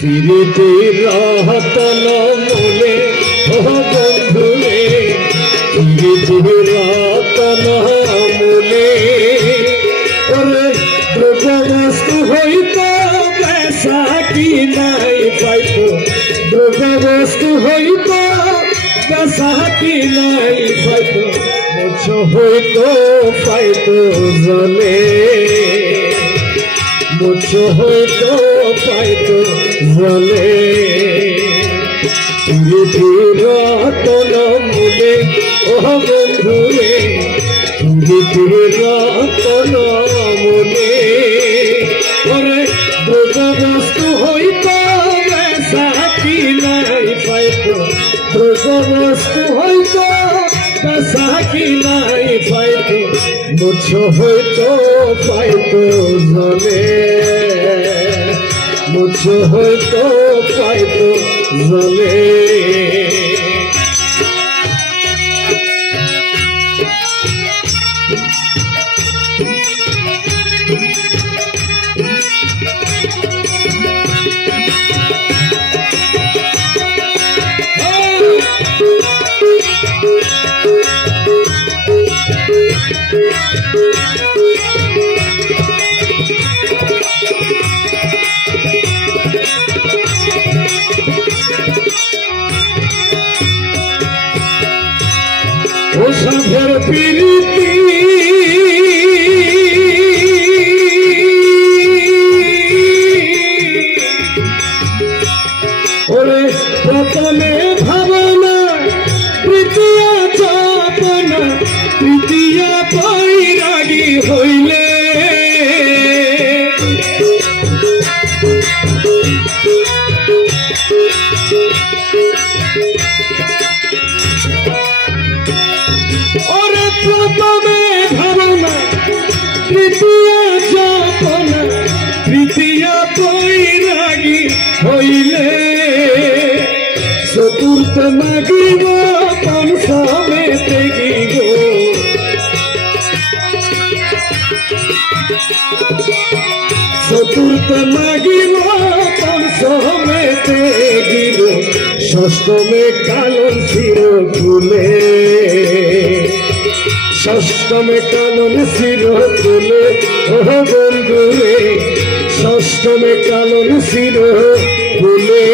প্রীতির রতন মূলে ও বন্ধুরে প্রীতির রতন মূলে ওরে দ্রব্যবস্তু হইত বেচা কি নাই পাইত দ্রব্যবস্তু হইত বেচা কি নাই পাইত মুছ হইত পাইত জলে মুছ হইত পাইত জলে প্রীতির রতন মূলে ও বন্ধুরে প্রীতির রতন মূলে ওরে দ্রব্যবস্তু হইত বেচা কি নাই পাইত দ্রব্যবস্তু হইত বেচা কি নাই পাইত মুছ হইত পাইত জলে মুছ হইত পাইত জলে ও সাধের প্রীতি ওরে প্রথমে ভাবনা তৃতীয় চাপনা তৃতীয় বৈরাগী হইলে প্রথমে ভাবনা তৃতীয় যাপনা তৃতীয় বৈরাগী হইলে চতুর্থ মাগিব পঞ্চমে তেগিব চতুর্থ মাগিব পঞ্চমে তেগিব ষষ্ঠমে কালন শির তুলে ষষ্ঠমে কানন শির তুলে ও বন্ধুরে ষষ্ঠমে কানন শির তুলে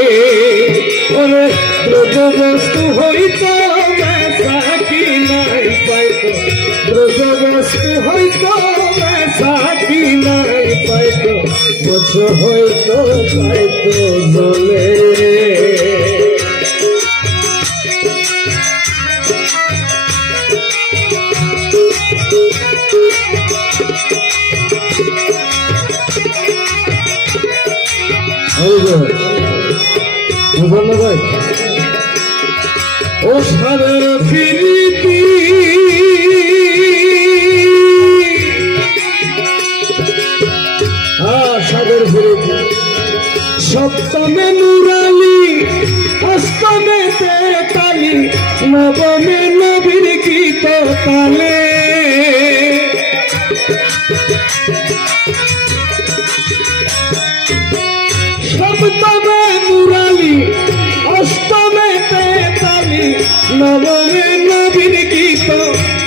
ওরে দ্রব্যবস্তু হইত বেচা কি নাই পাইত দ্রব্যবস্তু হইত বেচা কি নাই পাইত মুছ হইত পাইত জলে ভাই ও সাদের প্রীতি সাদের প্রীতি সপ্তমে নুরালি অষ্টমে তেতালি নবমে নবীর গীত তালে সপ্তমে নুরালি অষ্টমে তেতালি নবমে নবীর গীত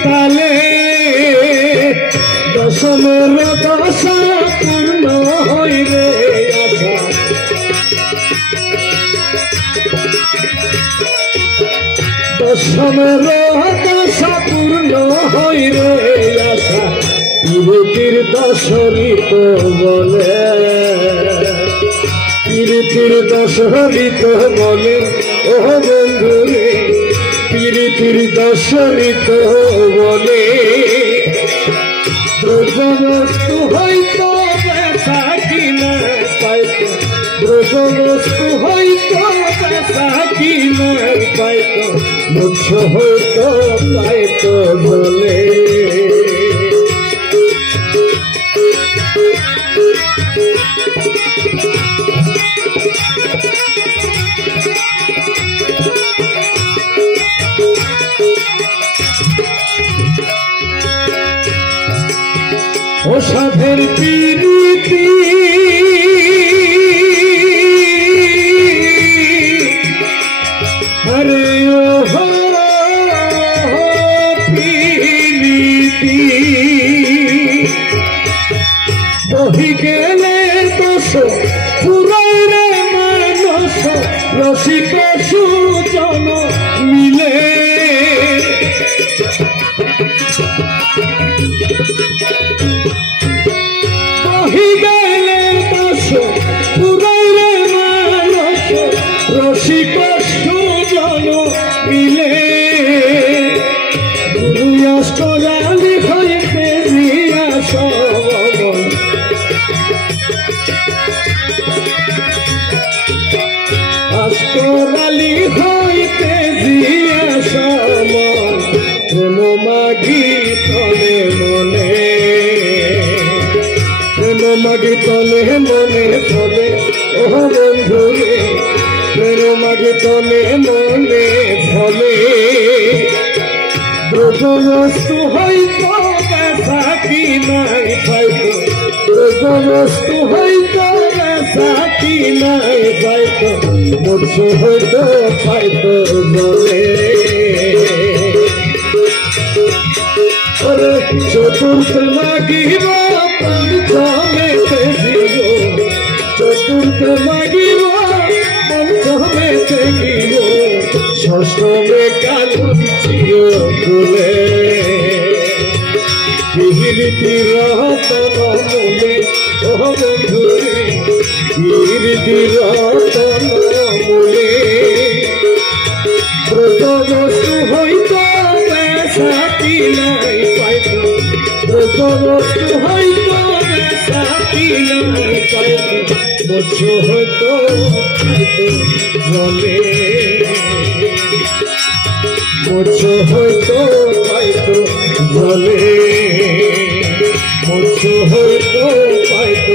তালে দশমের দশা পূর্ণ হইলে আশা দশমের দশা পূর্ণ হইলে আশা প্রীতির দশরিত বলে প্রীতির দশরিত বলে ও বন্ধুরে প্রীতির দশরিত বলে দ্রব্যবস্তু হইত বেচা কি নাই পাইত দ্রব্যবস্তু হইত বেচা কি নাই পাইত মুছ হইত পাইত জলে ও সাধের প্রীতি রসিক সুজন মিলে বহি গেলে দাস পুরাইরে মানস রসিক সুজন মিলে গুরু অষ্টরালি হইতে দিয়া সমন অষ্টরালি হইতে দিয়া সমন প্রেম মাগি তলে মনে প্রেম মাগি তলে মনে ফলে ও বন্ধুরে প্রেম মাগি তলে মনে ফলে দ্রব্যবস্তু হইত বেচা কি নাই পাইত দ্রব্যবস্তু হইত বেচা কি নাই পাইত মোক্ষ হইত পাইত বলে চতুর্থ মাগিব পঞ্চমেতে দিব চতুর্থ মাগিব পঞ্চমেতে দিব ষষ্ঠমে কালু চিও বলে বিহিরিতি রতন মূলে ও বন্ধুরে বিহিরিতি রতন মূলে ব্রতবস্তু হইত বেচা কি নাই পাইত ব্রতবস্তু হইত বেচা কি নাই পাইত মোক্ষ হইত জলে মোক্ষ হইত পাইত জলে মোক্ষ হইত পাইত